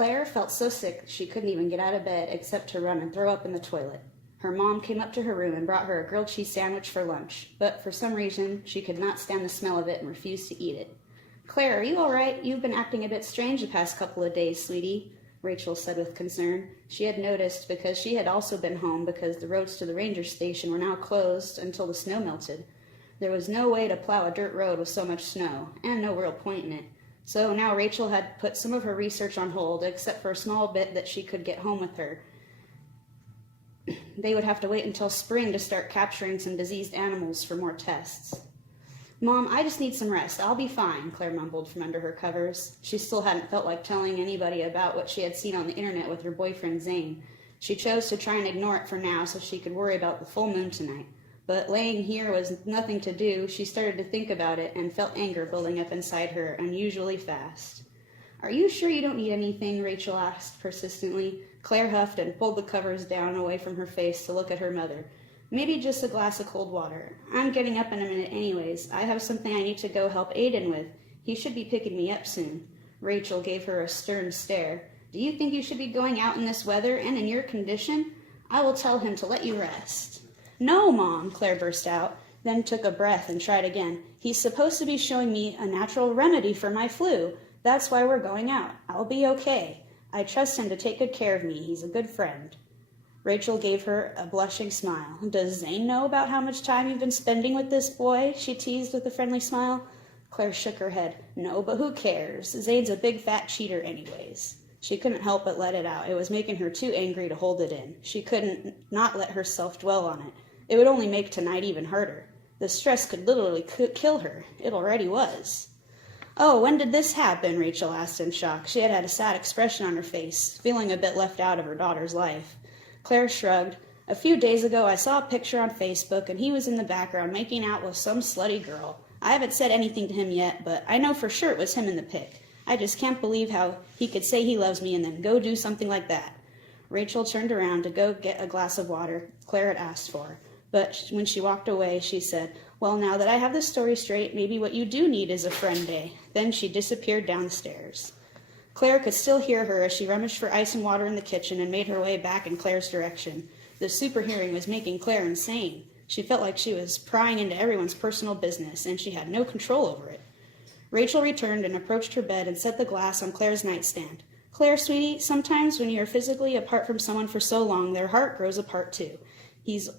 Claire felt so sick she couldn't even get out of bed except to run and throw up in the toilet. Her mom came up to her room and brought her a grilled cheese sandwich for lunch, but for some reason she could not stand the smell of it and refused to eat it. "Claire, are you all right? You've been acting a bit strange the past couple of days, sweetie," Rachel said with concern. She had noticed because she had also been home because the roads to the ranger station were now closed until the snow melted. There was no way to plow a dirt road with so much snow, and no real point in it. So now Rachel had put some of her research on hold, except for a small bit that she could get home with her. They would have to wait until spring to start capturing some diseased animals for more tests. "Mom, I just need some rest. I'll be fine," Claire mumbled from under her covers. She still hadn't felt like telling anybody about what she had seen on the internet with her boyfriend Zane. She chose to try and ignore it for now so she could worry about the full moon tonight. But laying here was nothing to do. She started to think about it and felt anger building up inside her unusually fast. "Are you sure you don't need anything?" Rachel asked persistently. Claire huffed and pulled the covers down away from her face to look at her mother. "Maybe just a glass of cold water. I'm getting up in a minute anyways. I have something I need to go help Aiden with. He should be picking me up soon." Rachel gave her a stern stare. "Do you think you should be going out in this weather and in your condition? I will tell him to let you rest." "No, Mom," Claire burst out, then took a breath and tried again. "He's supposed to be showing me a natural remedy for my flu. That's why we're going out. I'll be okay. I trust him to take good care of me. He's a good friend." Rachel gave her a blushing smile. "Does Zane know about how much time you've been spending with this boy?" she teased with a friendly smile. Claire shook her head. "No, but who cares? Zane's a big fat cheater anyways." She couldn't help but let it out. It was making her too angry to hold it in. She couldn't not let herself dwell on it. It would only make tonight even harder. The stress could literally kill her. It already was. "Oh, when did this happen?" Rachel asked in shock. She had had a sad expression on her face, feeling a bit left out of her daughter's life. Claire shrugged. "A few days ago I saw a picture on Facebook and he was in the background making out with some slutty girl. I haven't said anything to him yet, but I know for sure it was him in the pic. I just can't believe how he could say he loves me and then go do something like that." Rachel turned around to go get a glass of water Claire had asked for. But when she walked away, she said, "Well, now that I have the story straight, maybe what you do need is a friend day." Then she disappeared down the stairs. Claire could still hear her as she rummaged for ice and water in the kitchen and made her way back in Claire's direction. The super hearing was making Claire insane. She felt like she was prying into everyone's personal business, and she had no control over it. Rachel returned and approached her bed and set the glass on Claire's nightstand. "Claire, sweetie, sometimes when you are physically apart from someone for so long, their heart grows apart too. He's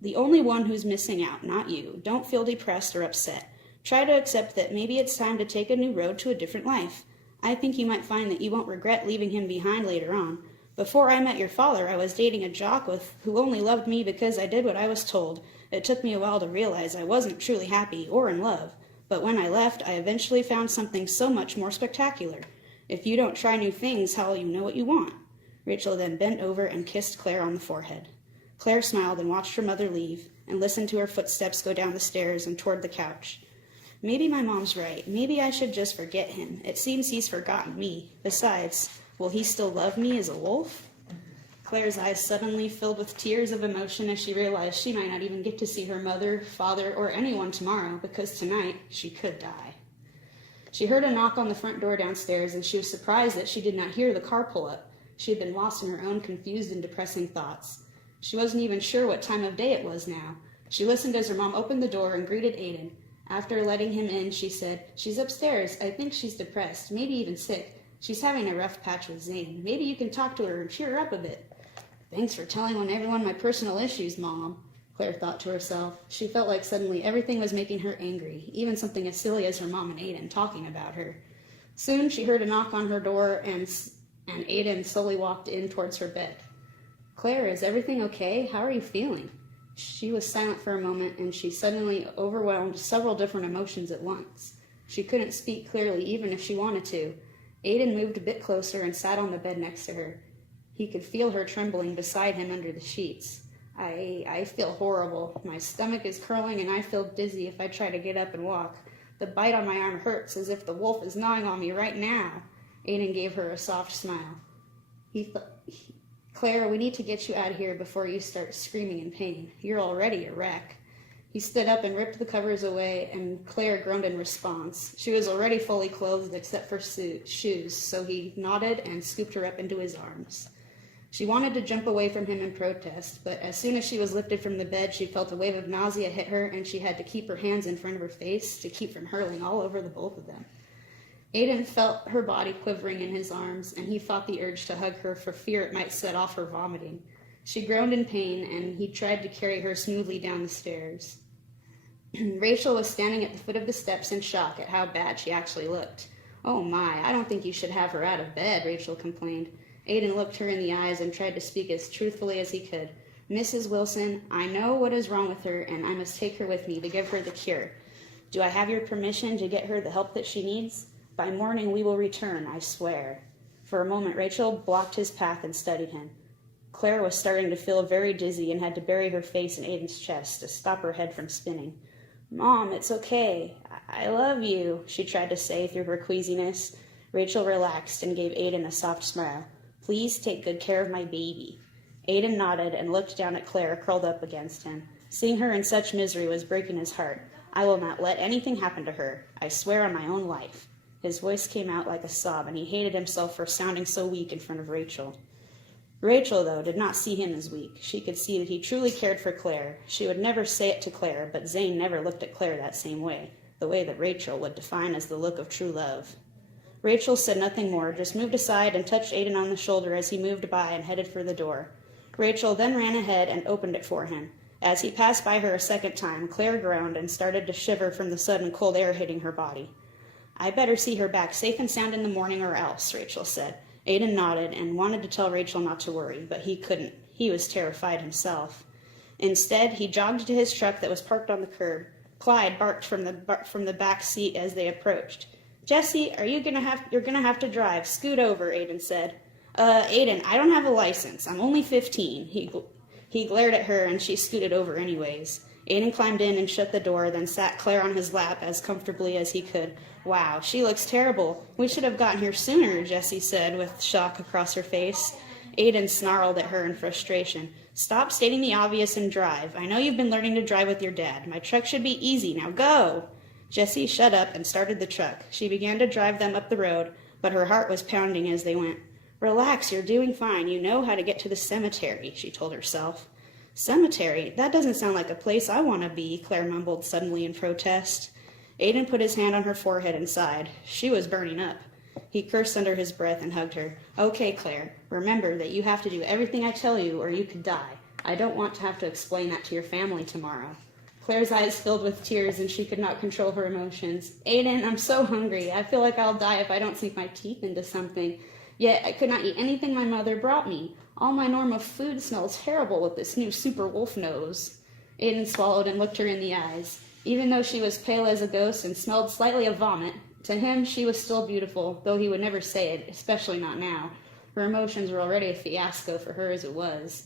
the only one who's missing out, not you. Don't feel depressed or upset. Try to accept that maybe it's time to take a new road to a different life. I think you might find that you won't regret leaving him behind later on. Before I met your father, I was dating a jock who only loved me because I did what I was told. It took me a while to realize I wasn't truly happy or in love. But when I left, I eventually found something so much more spectacular. If you don't try new things, how will you know what you want?" Rachel then bent over and kissed Claire on the forehead. Claire smiled and watched her mother leave, and listened to her footsteps go down the stairs and toward the couch. "Maybe my mom's right. Maybe I should just forget him. It seems he's forgotten me. Besides, will he still love me as a wolf?" Claire's eyes suddenly filled with tears of emotion as she realized she might not even get to see her mother, father, or anyone tomorrow, because tonight she could die. She heard a knock on the front door downstairs, and she was surprised that she did not hear the car pull up. She had been lost in her own confused and depressing thoughts. She wasn't even sure what time of day it was now. She listened as her mom opened the door and greeted Aiden. After letting him in, she said, "She's upstairs. I think she's depressed, maybe even sick. She's having a rough patch with Zane. Maybe you can talk to her and cheer her up a bit." "Thanks for telling everyone my personal issues, Mom," Claire thought to herself. She felt like suddenly everything was making her angry, even something as silly as her mom and Aiden talking about her. Soon she heard a knock on her door, and Aiden slowly walked in towards her bed. "Claire, is everything okay? How are you feeling?" She was silent for a moment, and she suddenly overwhelmed several different emotions at once. She couldn't speak clearly even if she wanted to. Aiden moved a bit closer and sat on the bed next to her. He could feel her trembling beside him under the sheets. I feel horrible. My stomach is curling and I feel dizzy if I try to get up and walk. The bite on my arm hurts as if the wolf is gnawing on me right now." Aiden gave her a soft smile. "Claire, we need to get you out of here before you start screaming in pain. You're already a wreck." He stood up and ripped the covers away, and Claire groaned in response. She was already fully clothed except for shoes, so he nodded and scooped her up into his arms. She wanted to jump away from him in protest, but as soon as she was lifted from the bed, she felt a wave of nausea hit her, and she had to keep her hands in front of her face to keep from hurling all over the both of them. Aiden felt her body quivering in his arms, and he fought the urge to hug her for fear it might set off her vomiting. She groaned in pain, and he tried to carry her smoothly down the stairs. Rachel was standing at the foot of the steps in shock at how bad she actually looked. "Oh my, I don't think you should have her out of bed," Rachel complained. Aiden looked her in the eyes and tried to speak as truthfully as he could. "Mrs. Wilson, I know what is wrong with her, and I must take her with me to give her the cure. Do I have your permission to get her the help that she needs? By morning we will return, I swear." For a moment, Rachel blocked his path and studied him. Claire was starting to feel very dizzy and had to bury her face in Aiden's chest to stop her head from spinning. "Mom, it's okay. I love you," she tried to say through her queasiness. Rachel relaxed and gave Aiden a soft smile. "Please take good care of my baby." Aiden nodded and looked down at Claire, curled up against him. Seeing her in such misery was breaking his heart. "I will not let anything happen to her. I swear on my own life." His voice came out like a sob, and he hated himself for sounding so weak in front of Rachel. Rachel, though, did not see him as weak. She could see that he truly cared for Claire. She would never say it to Claire, but Zane never looked at Claire that same way, the way that Rachel would define as the look of true love. Rachel said nothing more, just moved aside and touched Aiden on the shoulder as he moved by and headed for the door. Rachel then ran ahead and opened it for him. As he passed by her a second time, Claire groaned and started to shiver from the sudden cold air hitting her body. "I better see her back safe and sound in the morning or else," Rachel said. Aiden nodded and wanted to tell Rachel not to worry, but he couldn't. He was terrified himself. Instead, he jogged to his truck that was parked on the curb. Clyde barked from the back seat as they approached. "Jesse, you're gonna have to drive. Scoot over," Aiden said. Aiden, I don't have a license. I'm only 15. He glared at her, and she scooted over anyways. Aiden climbed in and shut the door, then sat Claire on his lap as comfortably as he could. "Wow, she looks terrible. We should have gotten here sooner," Jessie said with shock across her face. Aiden snarled at her in frustration. "Stop stating the obvious and drive. I know you've been learning to drive with your dad. My truck should be easy. Now go!" Jessie shut up and started the truck. She began to drive them up the road, but her heart was pounding as they went. "Relax, you're doing fine. You know how to get to the cemetery," she told herself. "Cemetery? That doesn't sound like a place I want to be," Claire mumbled suddenly in protest. Aiden put his hand on her forehead and sighed. She was burning up. He cursed under his breath and hugged her. "Okay, Claire, remember that you have to do everything I tell you or you could die. I don't want to have to explain that to your family tomorrow." Claire's eyes filled with tears and she could not control her emotions. "Aiden, I'm so hungry. I feel like I'll die if I don't sink my teeth into something. Yet I could not eat anything my mother brought me. All my normal food smells terrible with this new super wolf nose." Aiden swallowed and looked her in the eyes. Even though she was pale as a ghost and smelled slightly of vomit, to him she was still beautiful, though he would never say it, especially not now. Her emotions were already a fiasco for her as it was.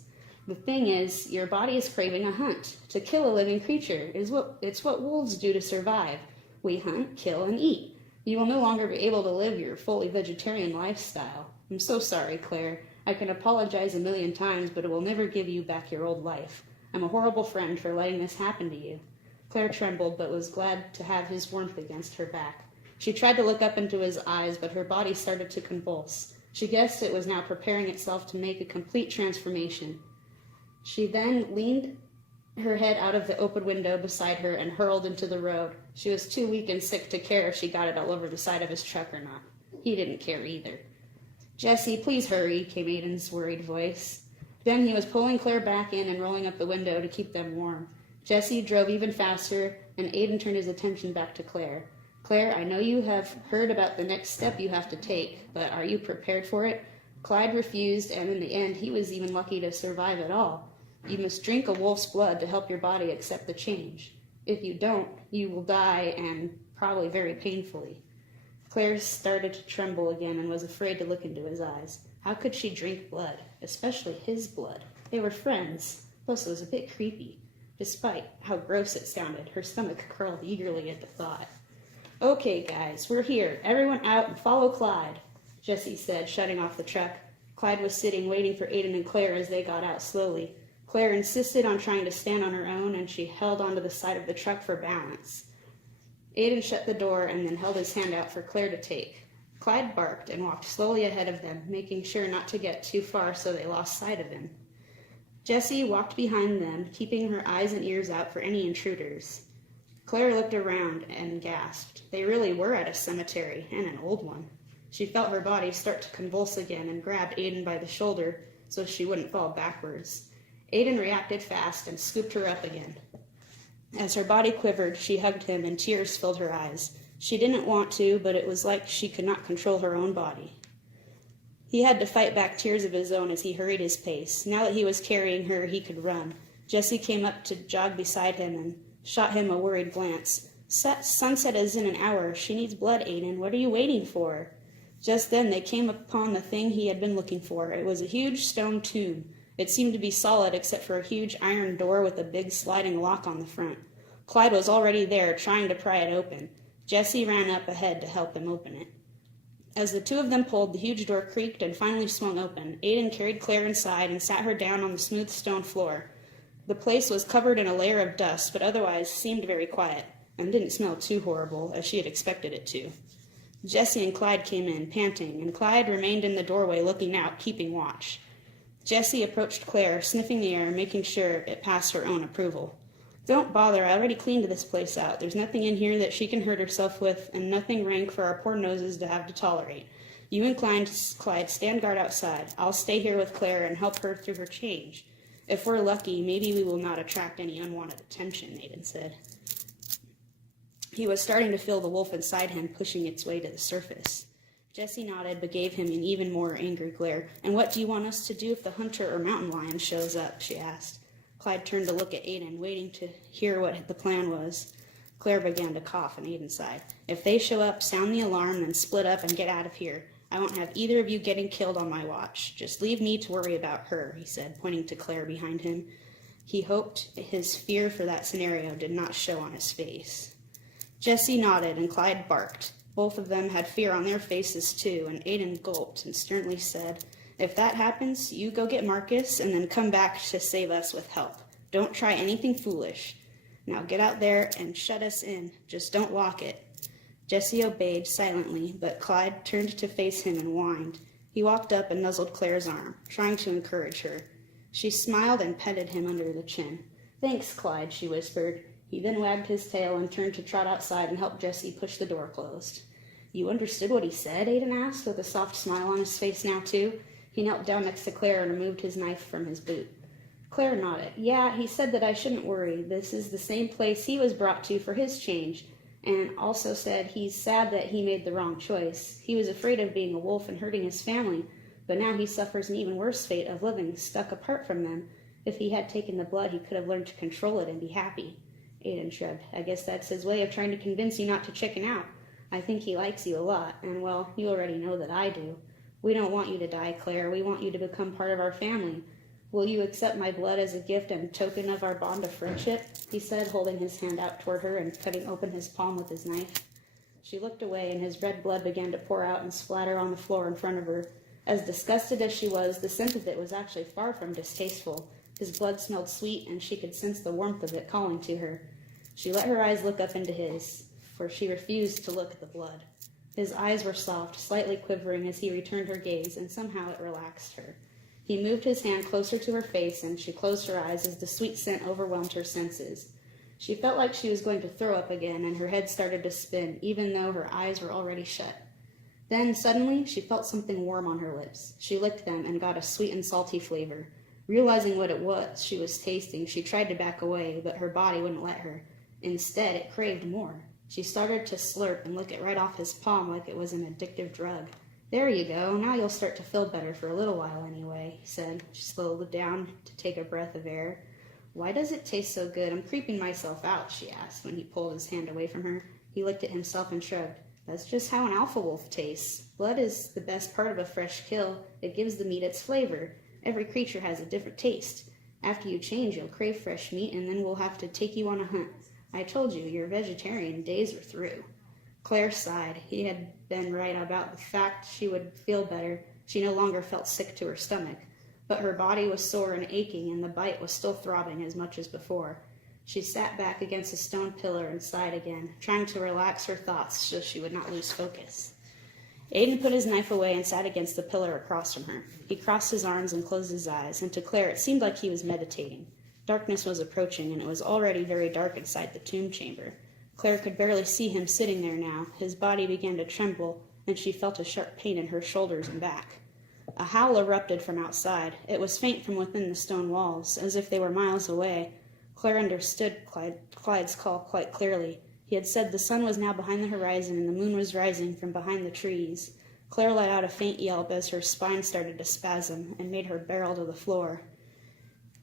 "The thing is, your body is craving a hunt. To kill a living creature it's what wolves do to survive. We hunt, kill, and eat. You will no longer be able to live your fully vegetarian lifestyle. I'm so sorry, Claire. I can apologize a million times, but it will never give you back your old life. I'm a horrible friend for letting this happen to you." Claire trembled, but was glad to have his warmth against her back. She tried to look up into his eyes, but her body started to convulse. She guessed it was now preparing itself to make a complete transformation. She then leaned her head out of the open window beside her and hurled into the road. She was too weak and sick to care if she got it all over the side of his truck or not. He didn't care either. "Jesse, please hurry," came Aiden's worried voice. Then he was pulling Claire back in and rolling up the window to keep them warm. Jesse drove even faster, and Aiden turned his attention back to Claire. "Claire, I know you have heard about the next step you have to take, but are you prepared for it?" Clyde refused, and in the end, he was even lucky to survive at all. "You must drink a wolf's blood to help your body accept the change. If you don't, you will die, and probably very painfully." Claire started to tremble again and was afraid to look into his eyes. How could she drink blood, especially his blood? They were friends. Plus, it was a bit creepy. Despite how gross it sounded, her stomach curled eagerly at the thought. "Okay, guys, we're here. Everyone out and follow Clyde," Jessie said, shutting off the truck. Clyde was sitting, waiting for Aiden and Claire as they got out slowly. Claire insisted on trying to stand on her own, and she held onto the side of the truck for balance. Aiden shut the door and then held his hand out for Claire to take. Clyde barked and walked slowly ahead of them, making sure not to get too far so they lost sight of him. Jessie walked behind them, keeping her eyes and ears out for any intruders. Claire looked around and gasped. They really were at a cemetery, and an old one. She felt her body start to convulse again and grabbed Aiden by the shoulder so she wouldn't fall backwards. Aiden reacted fast and scooped her up again. As her body quivered, she hugged him and tears filled her eyes. She didn't want to, but it was like she could not control her own body. He had to fight back tears of his own as he hurried his pace. Now that he was carrying her, he could run. Jessie came up to jog beside him and shot him a worried glance. Sunset is in an hour. She needs blood, Aiden. What are you waiting for? Just then they came upon the thing he had been looking for. It was a huge stone tomb. It seemed to be solid except for a huge iron door with a big sliding lock on the front. Clyde was already there, trying to pry it open. Jessie ran up ahead to help him open it. As the two of them pulled, the huge door creaked and finally swung open. Aiden carried Claire inside and sat her down on the smooth stone floor. The place was covered in a layer of dust, but otherwise seemed very quiet, and didn't smell too horrible, as she had expected it to. Jessie and Clyde came in, panting, and Clyde remained in the doorway looking out, keeping watch. Jessie approached Claire, sniffing the air, making sure it passed her own approval. Don't bother, I already cleaned this place out. There's nothing in here that she can hurt herself with, and nothing rank for our poor noses to have to tolerate. You and Clyde stand guard outside. I'll stay here with Claire and help her through her change. If we're lucky, maybe we will not attract any unwanted attention, Aiden said. He was starting to feel the wolf inside him pushing its way to the surface. Jessie nodded, but gave him an even more angry glare. And what do you want us to do if the hunter or mountain lion shows up? She asked. Clyde turned to look at Aiden, waiting to hear what the plan was. Claire began to cough, and Aiden sighed. If they show up, sound the alarm, then split up and get out of here. I won't have either of you getting killed on my watch. Just leave me to worry about her, he said, pointing to Claire behind him. He hoped his fear for that scenario did not show on his face. Jessie nodded, and Clyde barked. Both of them had fear on their faces, too, and Aiden gulped and sternly said, If that happens, you go get Marcus and then come back to save us with help. Don't try anything foolish. Now get out there and shut us in. Just don't walk it. Jessie obeyed silently, but Clyde turned to face him and whined. He walked up and nuzzled Claire's arm, trying to encourage her. She smiled and petted him under the chin. Thanks, Clyde, she whispered. He then wagged his tail and turned to trot outside and help Jessie push the door closed. You understood what he said? Aiden asked, with a soft smile on his face now, too. He knelt down next to Claire and removed his knife from his boot. Claire nodded. Yeah, he said that I shouldn't worry. This is the same place he was brought to for his change, and also said he's sad that he made the wrong choice. He was afraid of being a wolf and hurting his family, but now he suffers an even worse fate of living stuck apart from them. If he had taken the blood, he could have learned to control it and be happy. Aiden shrugged. I guess that's his way of trying to convince you not to chicken out. I think he likes you a lot, and, well, you already know that I do. We don't want you to die, Claire. We want you to become part of our family. Will you accept my blood as a gift and token of our bond of friendship? He said, holding his hand out toward her and cutting open his palm with his knife. She looked away, and his red blood began to pour out and splatter on the floor in front of her. As disgusted as she was, the scent of it was actually far from distasteful. His blood smelled sweet, and she could sense the warmth of it calling to her. She let her eyes look up into his, for she refused to look at the blood. His eyes were soft, slightly quivering as he returned her gaze, and somehow it relaxed her. He moved his hand closer to her face, and she closed her eyes as the sweet scent overwhelmed her senses. She felt like she was going to throw up again, and her head started to spin, even though her eyes were already shut. Then, suddenly, she felt something warm on her lips. She licked them and got a sweet and salty flavor. Realizing what it was she was tasting, she tried to back away, but her body wouldn't let her. Instead, it craved more. She started to slurp and lick it right off his palm like it was an addictive drug. There you go. Now you'll start to feel better for a little while anyway, he said. She slowed down to take a breath of air. Why does it taste so good? I'm creeping myself out, she asked when he pulled his hand away from her. He looked at himself and shrugged. That's just how an alpha wolf tastes. Blood is the best part of a fresh kill. It gives the meat its flavor. Every creature has a different taste. After you change, you'll crave fresh meat, and then we'll have to take you on a hunt. I told you, your vegetarian days are through. Claire sighed. He had been right about the fact she would feel better. She no longer felt sick to her stomach. but her body was sore and aching, and the bite was still throbbing as much as before. She sat back against a stone pillar and sighed again, trying to relax her thoughts so she would not lose focus. Aiden put his knife away and sat against the pillar across from her. He crossed his arms and closed his eyes, and to Claire it seemed like he was meditating. Darkness was approaching, and it was already very dark inside the tomb chamber. Claire could barely see him sitting there now. His body began to tremble, and she felt a sharp pain in her shoulders and back. A howl erupted from outside. It was faint from within the stone walls, as if they were miles away. Claire understood Clyde's call quite clearly. He had said the sun was now behind the horizon and the moon was rising from behind the trees. Claire let out a faint yelp as her spine started to spasm and made her barrel to the floor.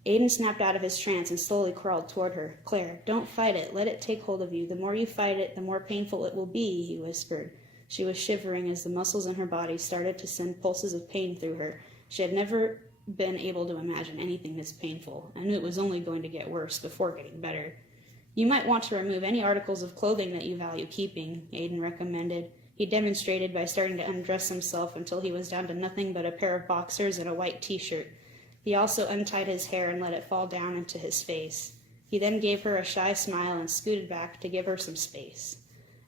Aiden snapped out of his trance and slowly crawled toward her. "Claire, don't fight it. Let it take hold of you. The more you fight it, the more painful it will be," he whispered. She was shivering as the muscles in her body started to send pulses of pain through her. She had never been able to imagine anything this painful, and knew it was only going to get worse before getting better. "You might want to remove any articles of clothing that you value keeping," Aiden recommended. He demonstrated by starting to undress himself until he was down to nothing but a pair of boxers and a white t-shirt. He also untied his hair and let it fall down into his face. He then gave her a shy smile and scooted back to give her some space.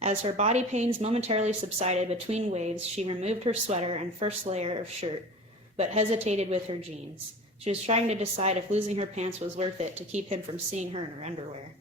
As her body pains momentarily subsided between waves, she removed her sweater and first layer of shirt, but hesitated with her jeans. She was trying to decide if losing her pants was worth it to keep him from seeing her in her underwear.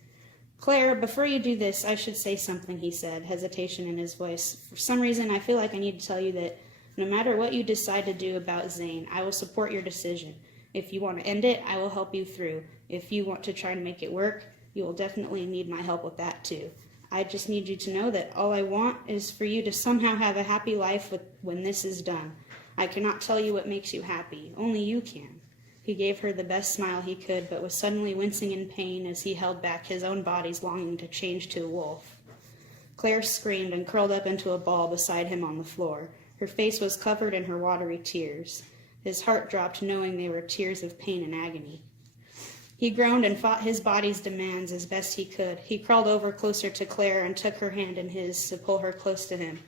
"Claire, before you do this, I should say something," he said, hesitation in his voice. "For some reason, I feel like I need to tell you that no matter what you decide to do about Zane, I will support your decision. If you want to end it, I will help you through. If you want to try and make it work, you will definitely need my help with that too. I just need you to know that all I want is for you to somehow have a happy life when this is done. I cannot tell you what makes you happy. Only you can." He gave her the best smile he could, but was suddenly wincing in pain as he held back his own body's longing to change to a wolf. Claire screamed and curled up into a ball beside him on the floor. Her face was covered in her watery tears. His heart dropped, knowing they were tears of pain and agony. He groaned and fought his body's demands as best he could. He crawled over closer to Claire and took her hand in his to pull her close to him.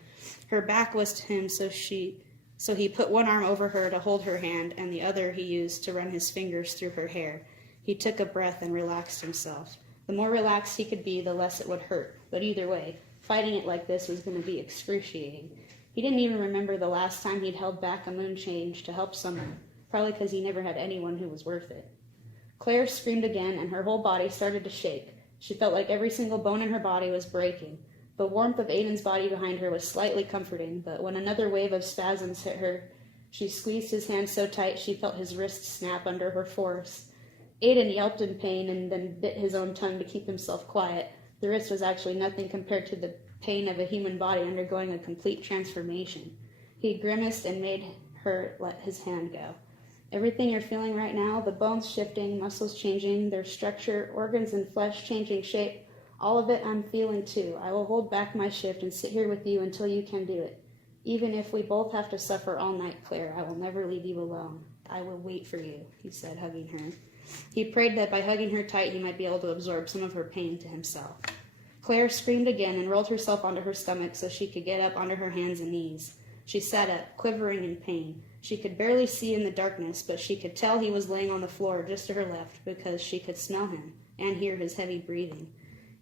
Her back was to him, so he put one arm over her to hold her hand, and the other he used to run his fingers through her hair. He took a breath and relaxed himself. The more relaxed he could be, the less it would hurt. But either way, fighting it like this was going to be excruciating. He didn't even remember the last time he'd held back a moon change to help someone, probably because he never had anyone who was worth it. Claire screamed again, and her whole body started to shake. She felt like every single bone in her body was breaking. The warmth of Aiden's body behind her was slightly comforting, but when another wave of spasms hit her, she squeezed his hand so tight she felt his wrist snap under her force. Aiden yelped in pain and then bit his own tongue to keep himself quiet. The wrist was actually nothing compared to the pain of a human body undergoing a complete transformation. He grimaced and made her let his hand go. "Everything you're feeling right now, the bones shifting, muscles changing, their structure, organs and flesh changing shape, all of it I'm feeling too. I will hold back my shift and sit here with you until you can do it. Even if we both have to suffer all night, Claire, I will never leave you alone. I will wait for you," he said, hugging her. He prayed that by hugging her tight he might be able to absorb some of her pain to himself. Claire screamed again and rolled herself onto her stomach so she could get up onto her hands and knees. She sat up, quivering in pain. She could barely see in the darkness, but she could tell he was laying on the floor just to her left because she could smell him and hear his heavy breathing.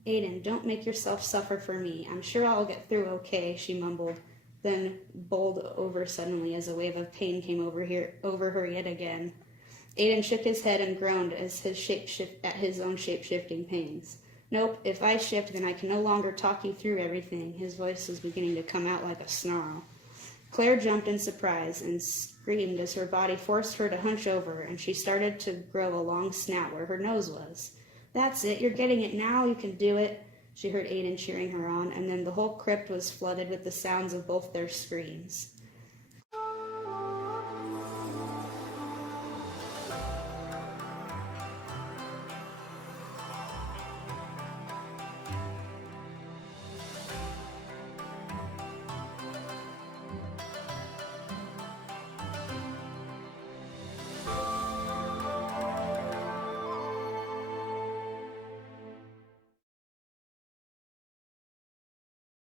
"Aiden, don't make yourself suffer for me. I'm sure I'll get through okay," she mumbled, then bowled over suddenly as a wave of pain came over her yet again. Aiden shook his head and groaned at his own shape-shifting pains. "Nope, if I shift, then I can no longer talk you through everything." His voice was beginning to come out like a snarl. Claire jumped in surprise and screamed as her body forced her to hunch over, and she started to grow a long snout where her nose was. "That's it, you're getting it now, you can do it," she heard Aiden cheering her on, and then the whole crypt was flooded with the sounds of both their screams.